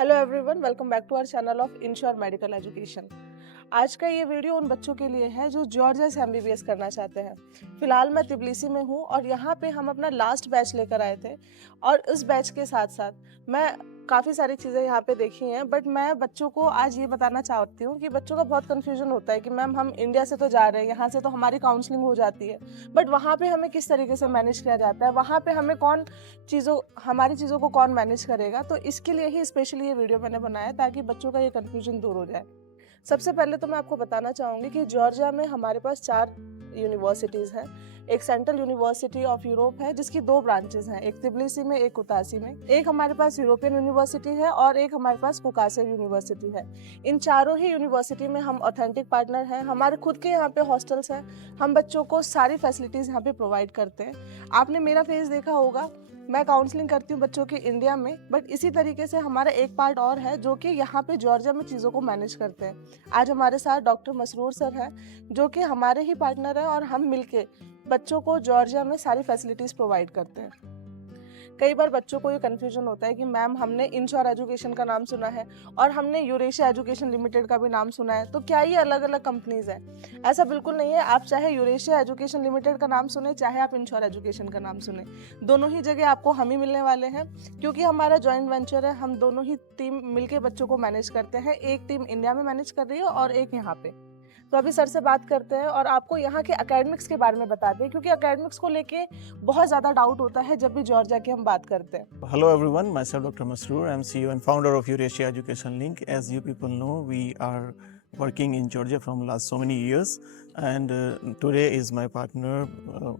Hello everyone, welcome back to our channel of ensure medical education. आज का ये video उन बच्चों के लिए है जो जॉर्जिया से एमबीबीएस करना चाहते हैं। फिलहाल मैं तिबलिसी में हूँ और यहाँ पे हम अपना लास्ट बैच लेकर आए थे और इस बैच के साथ साथ मैं काफ़ी सारी चीज़ें यहाँ पे देखी हैं, बट मैं बच्चों को आज ये बताना चाहती हूँ कि बच्चों का बहुत कन्फ्यूजन होता है कि मैम हम इंडिया से तो जा रहे हैं, यहाँ से तो हमारी काउंसलिंग हो जाती है, बट वहाँ पे हमें किस तरीके से मैनेज किया जाता है, वहाँ पे हमें हमारी चीज़ों को कौन मैनेज करेगा। तो इसके लिए ही स्पेशली ये वीडियो मैंने बनाया ताकि बच्चों का ये कन्फ्यूजन दूर हो जाए। सबसे पहले तो मैं आपको बताना चाहूँगी कि जॉर्जिया में हमारे पास 4 यूनिवर्सिटीज़ हैं। एक सेंट्रल यूनिवर्सिटी ऑफ यूरोप है जिसकी 2 ब्रांचेस हैं, एक तिब्लिसी में, एक कुतासी में। एक हमारे पास यूरोपियन यूनिवर्सिटी है और एक हमारे पास कुकासे यूनिवर्सिटी है। इन चारों ही यूनिवर्सिटी में हम ऑथेंटिक पार्टनर हैं। हमारे खुद के यहाँ पे हॉस्टल्स हैं। हम बच्चों को सारी फैसिलिटीज़ यहाँ पे प्रोवाइड करते हैं। आपने मेरा फेस देखा होगा, मैं काउंसलिंग करती हूँ बच्चों की इंडिया में, बट इसी तरीके से हमारा एक पार्ट और है जो कि यहाँ पे जॉर्जिया में चीज़ों को मैनेज करते हैं। आज हमारे साथ डॉक्टर मसरूर सर हैं जो कि हमारे ही पार्टनर हैं और हम मिलके बच्चों को जॉर्जिया में सारी फैसिलिटीज़ प्रोवाइड करते हैं। कई बार बच्चों को ये कन्फ्यूजन होता है कि मैम हमने इंश्योर एजुकेशन का नाम सुना है और हमने यूरेशिया एजुकेशन लिमिटेड का भी नाम सुना है, तो क्या ये अलग अलग कंपनीज हैं? ऐसा बिल्कुल नहीं है। आप चाहे यूरेशिया एजुकेशन लिमिटेड का नाम सुने, चाहे आप इंश्योर एजुकेशन का नाम सुने, दोनों ही जगह आपको हम ही मिलने वाले हैं, क्योंकि हमारा जॉइंट वेंचर है। हम दोनों ही टीम मिलके बच्चों को मैनेज करते हैं। एक टीम इंडिया में मैनेज कर रही है और एक यहाँ पे। तो अभी सर से बात करते हैं और आपको यहाँ के एकेडमिक्स के बारे में बताते हैं, क्योंकि एकेडमिक्स को लेके बहुत ज़्यादा डाउट होता है जब भी जॉर्जिया की हम बात करते हैं। Hello everyone, myself Dr. Masroor. I'm CEO and founder of Eurasia Education Link. As you people know, we are working in Georgia from last so many years, and today is my partner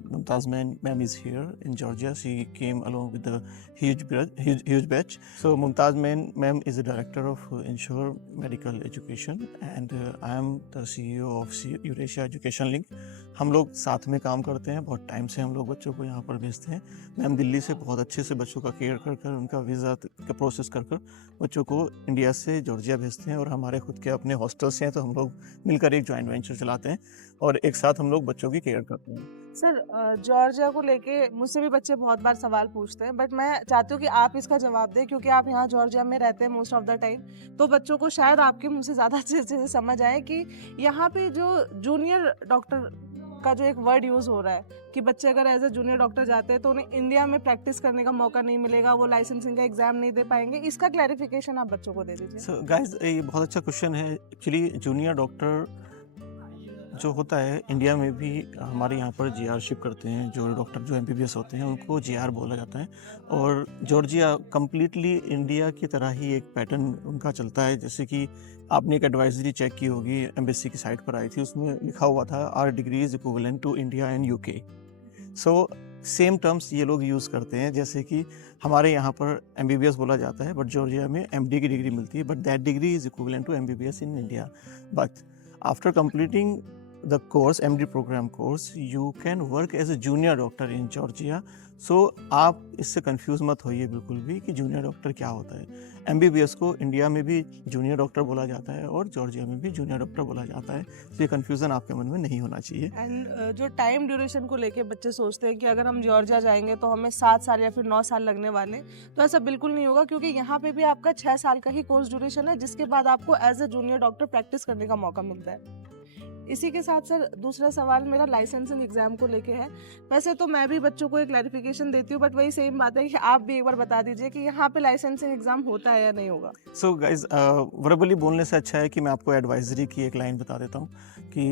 Mumtaz ma'am is here in Georgia. She came along with the huge batch. So Mumtaz ma'am is the director of Ensure Medical Education, and I am the CEO of Eurasia Education Link. हम लोग साथ में काम करते हैं, बहुत time से हम लोग बच्चों को यहाँ पर भेजते हैं। मैम दिल्ली से बहुत अच्छे से बच्चों का केयर कर उनका वीज़ा का प्रोसेस कर बच्चों को इंडिया से जॉर्जिया भेजते हैं, और हमारे खुद के अपने हॉस्टल्स हैं, तो हम लोग मिलकर एक जॉइंट वेंचर चलाते हैं और एक साथ हम लोग बच्चों की केयर करते हैं। सर, जॉर्जिया को लेके मुझसे भी बच्चे बहुत बार सवाल पूछते हैं, बट मैं चाहती हूँ कि आप इसका जवाब दें, क्योंकि आप यहाँ जॉर्जिया में रहते हैं मोस्ट ऑफ द टाइम। तो बच्चों को शायद आपके मुँह से ज़्यादा अच्छे से समझ आए कि यहाँ पे जो जूनियर डॉक्टर का जो एक वर्ड यूज़ हो रहा है कि बच्चे अगर एज ए जूनियर डॉक्टर जाते हैं तो उन्हें इंडिया में प्रैक्टिस करने का मौका नहीं मिलेगा, वो लाइसेंसिंग का एग्जाम नहीं दे पाएंगे। इसका क्लैरिफिकेशन आप बच्चों को दे दीजिए। सो गाइस, ये बहुत अच्छा क्वेश्चन है। एक्चुअली जूनियर डॉक्टर जो होता है इंडिया में भी हमारे यहाँ पर जीआरशिप करते हैं। जो डॉक्टर जो एमबीबीएस होते हैं उनको जीआर बोला जाता है, और जॉर्जिया कम्प्लीटली इंडिया की तरह ही एक पैटर्न उनका चलता है। जैसे कि आपने एक एडवाइजरी चेक की होगी, एम्बेसी की साइट पर आई थी, उसमें लिखा हुआ था our degree is equivalent to India and UK. So same terms ये लोग यूज़ करते हैं। जैसे कि हमारे यहाँ पर एमबीबीएस बोला जाता है, बट जॉर्जिया में एमडी की डिग्री मिलती है, but that degree is equivalent to MBBS in India. But after completing the course, MD program course, you can work as a junior doctor in Georgia. So आप इससे confuse मत होइए बिल्कुल भी कि जूनियर डॉक्टर क्या होता है। एमबीबीएस को इंडिया में भी जूनियर डॉक्टर बोला जाता है और जॉर्जिया में भी जूनियर डॉक्टर बोला जाता है। तो ये कंफ्यूजन आपके मन में नहीं होना चाहिए। एंड जो टाइम ड्यूरेशन को लेके बच्चे सोचते हैं कि अगर हम जॉर्जिया जाएंगे तो हमें 7 साल या फिर 9 साल लगने वाले, तो ऐसा बिल्कुल नहीं होगा, क्योंकि यहाँ पे भी आपका 6 साल का ही कोर्स ड्यूरेशन है, जिसके बाद आपको as a junior doctor practice करने का मौका मिलता है। इसी के साथ सर दूसरा सवाल मेरा लाइसेंसिंग एग्जाम को लेके है। वैसे तो मैं भी बच्चों को एक क्लैरिफिकेशन देती हूँ, बट वही सेम बात है कि आप भी एक बार बता दीजिए कि यहाँ पे लाइसेंसिंग एग्जाम होता है या नहीं होगा। सो गाइज, वर्बली बोलने से अच्छा है कि मैं आपको एडवाइजरी की एक लाइन बता देता हूँ कि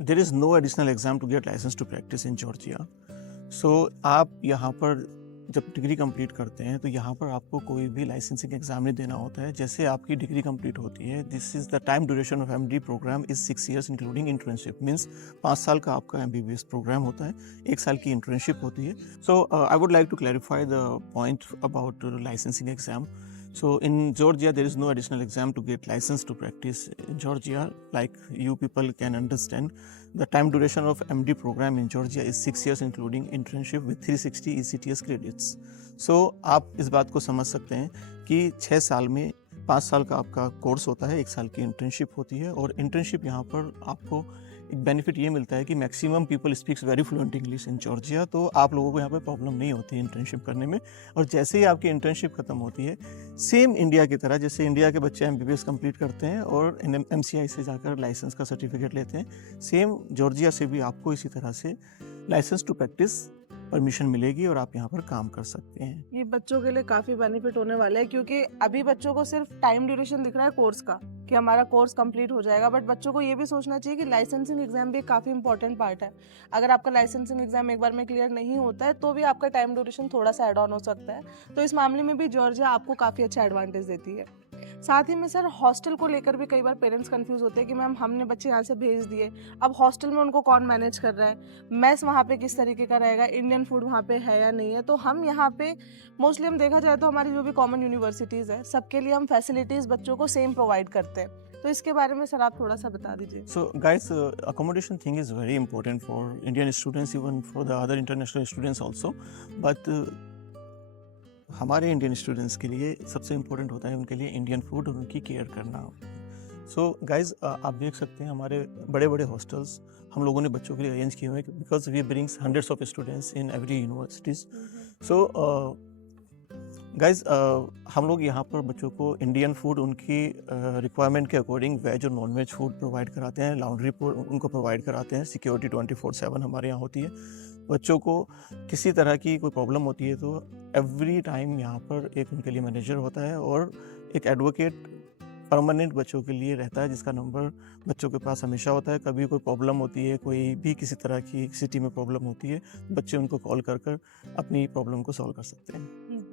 there is no additional exam to get licence to practise in Georgia. So आप यहाँ पर जब डिग्री कंप्लीट करते हैं तो यहाँ पर आपको कोई भी लाइसेंसिंग एग्जाम नहीं देना होता है। जैसे आपकी डिग्री कंप्लीट होती है, this is the time duration of MD program is 6 years including internship. Means 5 साल का आपका एमबीबीएस प्रोग्राम होता है, 1 साल की इंटर्नशिप होती है। So I would like to clarify the point about licensing exam. So in Georgia, there is no additional exam to get license to practice in Georgia. Like you people can understand, the time duration of MD program in Georgia is 6 years including internship with 360 ECTS credits. So आप इस बात को समझ सकते हैं कि 6 साल में 5 साल का आपका कोर्स होता है, 1 साल की इंटर्नशिप होती है, और इंटर्नशिप यहाँ पर आपको एक बेनिफिट ये मिलता है कि maximum people speaks very fluent English in Georgia, तो आप लोगों को यहाँ पे प्रॉब्लम नहीं होती है इंटर्नशिप करने में। और जैसे ही आपकी इंटर्नशिप खत्म होती है, सेम इंडिया की तरह जैसे इंडिया के बच्चे एमबीबीएस कंप्लीट करते हैं और एमसीआई से जाकर लाइसेंस का सर्टिफिकेट लेते हैं, सेम जॉर्जिया से भी आपको इसी तरह से लाइसेंस टू प्रैक्टिस परमिशन मिलेगी और आप यहाँ पर काम कर सकते हैं। ये बच्चों के लिए काफी बेनिफिट होने वाला है, क्योंकि अभी बच्चों को सिर्फ टाइम ड्यूरेशन दिख रहा है कोर्स का कि हमारा कोर्स कंप्लीट हो जाएगा, बट बच्चों को ये भी सोचना चाहिए कि लाइसेंसिंग एग्जाम भी एक काफी इंपॉर्टेंट पार्ट है। अगर आपका लाइसेंसिंग एग्जाम एक बार में क्लियर नहीं होता है तो भी आपका टाइम ड्यूरेशन थोड़ा सा एड ऑन हो सकता है, तो इस मामले में भी जॉर्जिया आपको काफी अच्छा एडवांटेज देती है। साथ ही में सर, हॉस्टल को लेकर भी कई बार पेरेंट्स कंफ्यूज होते हैं कि मैम हमने बच्चे यहाँ से भेज दिए, अब हॉस्टल में उनको कौन मैनेज कर रहा है, मेस वहाँ पे किस तरीके का रहेगा, इंडियन फूड वहाँ पे है या नहीं है। तो हम यहाँ पे मोस्टली हम देखा जाए तो हमारी जो भी कॉमन यूनिवर्सिटीज़ है सबके लिए हम फैसिलिटीज़ बच्चों को सेम प्रोवाइड करते हैं, तो इसके बारे में सर आप थोड़ा सा बता दीजिए। So guys, accommodation thing is very important for Indian students, even for the other international students also. But हमारे इंडियन स्टूडेंट्स के लिए सबसे इम्पोर्टेंट होता है उनके लिए इंडियन फूड और उनकी केयर करना। सो गाइज, आप देख सकते हैं हमारे बड़े बड़े हॉस्टल्स हम लोगों ने बच्चों के लिए अरेंज किए हुए हैं, because we brings hundreds of students in every universities. So guys, हम लोग यहाँ पर बच्चों को इंडियन फूड उनकी रिक्वायरमेंट के अकॉर्डिंग वेज और नॉन वेज फूड प्रोवाइड कराते हैं, लाउंड्री उनको प्रोवाइड कराते हैं, सिक्योरिटी 24/7 हमारे यहाँ होती है। बच्चों को किसी तरह की कोई प्रॉब्लम होती है तो एवरी टाइम यहाँ पर एक उनके लिए मैनेजर होता है और एक एडवोकेट परमानेंट बच्चों के लिए रहता है, जिसका नंबर बच्चों के पास हमेशा होता है। कभी कोई प्रॉब्लम होती है, कोई भी किसी तरह की सिटी में प्रॉब्लम होती है, बच्चे उनको कॉल कर कर अपनी प्रॉब्लम को सॉल्व कर सकते हैं।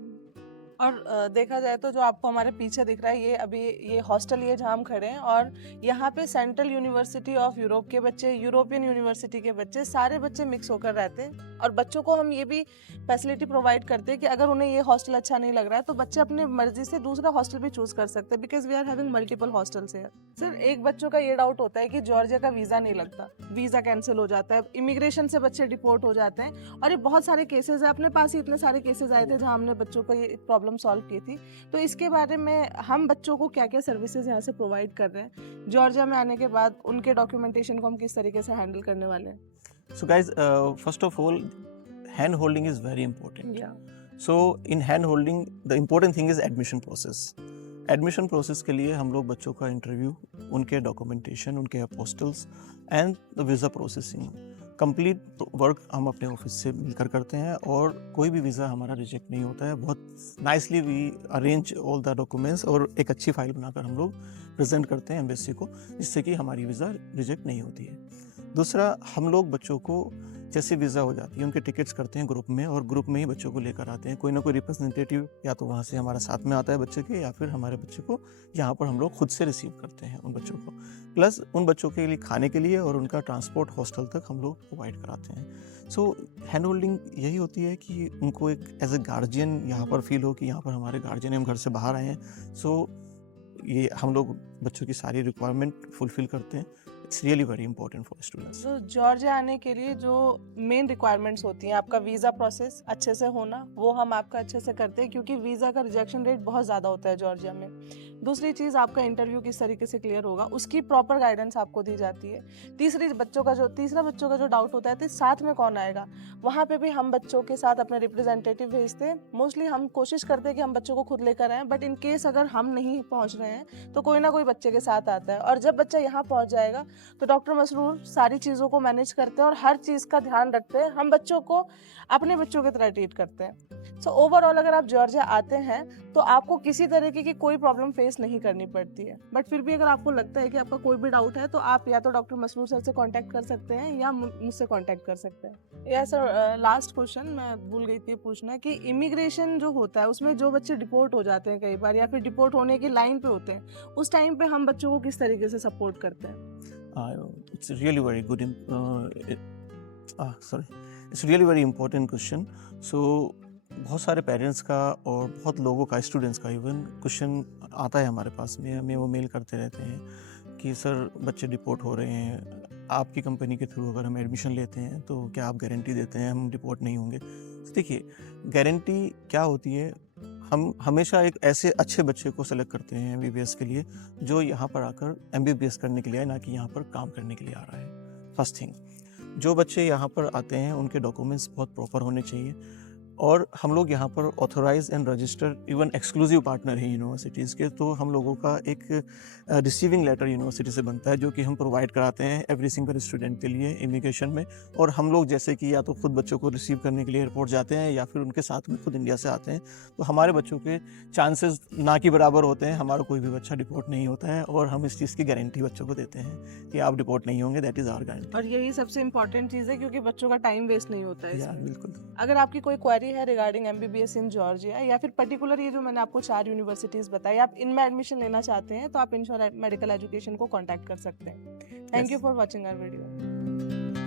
और देखा जाए तो जो आपको हमारे पीछे दिख रहा है ये अभी ये हॉस्टल ये जहाँ हम खड़े हैं, और यहाँ पे सेंट्रल यूनिवर्सिटी ऑफ यूरोप के बच्चे, यूरोपियन यूनिवर्सिटी के बच्चे, सारे बच्चे मिक्स होकर रहते हैं। और बच्चों को हम ये भी फैसिलिटी प्रोवाइड करते हैं कि अगर उन्हें ये हॉस्टल अच्छा नहीं लग रहा है तो बच्चे अपनी मर्जी से दूसरा हॉस्टल भी चूज कर सकते हैं, because we are having multiple hostels here. Sir, एक बच्चों का ये डाउट होता है कि जॉर्जिया का वीज़ा नहीं लगता, वीज़ा कैंसिल हो जाता है, इमिग्रेशन से बच्चे डिपोर्ट हो जाते हैं, और ये बहुत सारे केसेस है। अपने पास ही इतने सारे केसेस आए थे जहाँ हमने बच्चों को ये प्रॉब्लम सॉल्व की थी। तो इसके बारे में हम बच्चों को क्या क्या सर्विसेज यहाँ से प्रोवाइड कर रहे हैं, जॉर्जिया में आने के बाद उनके डॉक्यूमेंटेशन को हम किस तरीके से हैंडल करने वाले हैं? So guys, first of all, hand holding is very important. So in hand holding, the important thing is admission process. Admission process के लिए हम लोग बच्चों का इंटरव्यू, उनके डॉक्यूमेंटेशन, उनके apostles and the visa processing complete work हम अपने ऑफिस से मिलकर करते हैं, और कोई भी वीज़ा हमारा रिजेक्ट नहीं होता है। बहुत nicely we arrange all the documents और एक अच्छी फाइल बनाकर हम लोग प्रेजेंट करते हैं एम्बेसी को, जिससे कि हमारी वीज़ा रिजेक्ट नहीं होती है। दूसरा, हम लोग बच्चों को जैसे वीज़ा हो जाती है उनके टिकट्स करते हैं ग्रुप में, और ग्रुप में ही बच्चों को लेकर आते हैं। कोई ना कोई रिप्रेजेंटेटिव या तो वहाँ से हमारा साथ में आता है बच्चे के, या फिर हमारे बच्चे को यहाँ पर हम लोग खुद से रिसीव करते हैं उन बच्चों को। प्लस उन बच्चों के लिए खाने के लिए और उनका ट्रांसपोर्ट हॉस्टल तक हम लोग प्रोवाइड कराते हैं। सो हैंड होल्डिंग यही होती है कि उनको एक एज ए गार्जियन यहाँ पर फील हो कि यहाँ पर हमारे गार्जियन हम घर से बाहर आए हैं। सो ये हम लोग बच्चों की सारी रिक्वायरमेंट फुलफिल करते हैं। It's really very important for students. तो जॉर्जिया आने के लिए जो मेन रिक्वायरमेंट्स होती हैं, आपका वीज़ा प्रोसेस अच्छे से होना, वो हम आपका अच्छे से करते हैं, क्योंकि वीज़ा का रिजेक्शन रेट बहुत ज़्यादा होता है जॉर्जिया में। दूसरी चीज़, आपका इंटरव्यू किस तरीके से क्लियर होगा, उसकी प्रॉपर गाइडेंस आपको दी जाती है। तीसरा बच्चों का जो डाउट होता है तो साथ में कौन आएगा, वहाँ पे भी हम बच्चों के साथ अपने रिप्रेजेंटेटिव भेजते हैं। मोस्टली हम कोशिश करते हैं कि हम बच्चों को खुद लेकर आएँ, बट इन केस अगर हम नहीं पहुँच रहे हैं तो कोई ना कोई बच्चे के साथ आता है, और जब बच्चा यहाँ पहुँच जाएगा तो डॉक्टर मसरूर सारी चीज़ों को मैनेज करते हैं और हर चीज़ का ध्यान रखते हैं। हम बच्चों को अपने बच्चों की तरह ट्रीट करते हैं। सो ओवरऑल अगर आप जॉर्जिया आते हैं तो आपको किसी तरीके की कोई प्रॉब्लम फेस नहीं करनी पड़ती है। बट फिर भी अगर आपको लगता है कि आपका कोई भी डाउट है तो आप या तो डॉक्टर मसरूर सर से कांटेक्ट कर सकते हैं या मुझसे कांटेक्ट कर सकते हैं। या सर, लास्ट क्वेश्चन मैं भूल गई थी पूछना कि इमिग्रेशन जो होता है उसमें जो बच्चे डिपोर्ट हो जाते हैं कई बार, या फिर डिपोर्ट होने की लाइन पे होते हैं, उस टाइम पे हम बच्चों को किस तरीके से सपोर्ट करते हैं? It's really very good. It's really very important question. So बहुत सारे पेरेंट्स का और बहुत लोगों का, स्टूडेंट्स का इवन क्वेश्चन आता है हमारे पास में, हमें वो मेल करते रहते हैं कि सर बच्चे डिपोर्ट हो रहे हैं, आपकी कंपनी के थ्रू अगर हम एडमिशन लेते हैं तो क्या आप गारंटी देते हैं हम डिपोर्ट नहीं होंगे? देखिए, गारंटी क्या होती है, हम हमेशा एक ऐसे अच्छे बच्चे को सेलेक्ट करते हैं एमबीबीएस के लिए जो यहाँ पर आकर एमबीबीएस करने के लिए आए, ना कि यहाँ पर काम करने के लिए आ रहा है। First thing. जो बच्चे यहाँ पर आते हैं उनके डॉक्यूमेंट्स बहुत प्रॉपर होने चाहिए, और हम लोग यहाँ पर authorize and registered even exclusive partner हैं यूनिवर्सिटीज़ के, तो हम लोगों का एक रिसीविंग लेटर यूनिवर्सिटी से बनता है जो कि हम प्रोवाइड कराते हैं एवरी सिंगल स्टूडेंट के लिए इमिग्रेशन में। और हम लोग जैसे कि या तो खुद बच्चों को रिसीव करने के लिए एयरपोर्ट जाते हैं या फिर उनके साथ में खुद इंडिया से आते हैं, तो हमारे बच्चों के चांसेस ना के बराबर होते हैं, हमारा कोई भी बच्चा डिपोर्ट नहीं होता है, और हम इस चीज़ की गारंटी बच्चों को देते हैं कि आप डिपोर्ट नहीं होंगे, दैट इज़ आवर गारंटी। और यही सबसे इम्पोर्टेंट चीज़ है क्योंकि बच्चों का टाइम वेस्ट नहीं होता है या इसमें। बिल्कुल। अगर आपकी कोई क्वेरी है रिगार्डिंग एमबीबीएस इन जॉर्जिया या फिर पर्टिकुलर ये जो मैंने आपको 4 यूनिवर्सिटीज़ बताई, आप इनमें एडमिशन लेना चाहते हैं तो आप इंश्योर मेडिकल एजुकेशन को कॉन्टैक्ट कर सकते हैं। Thank you Yes. For watching our video.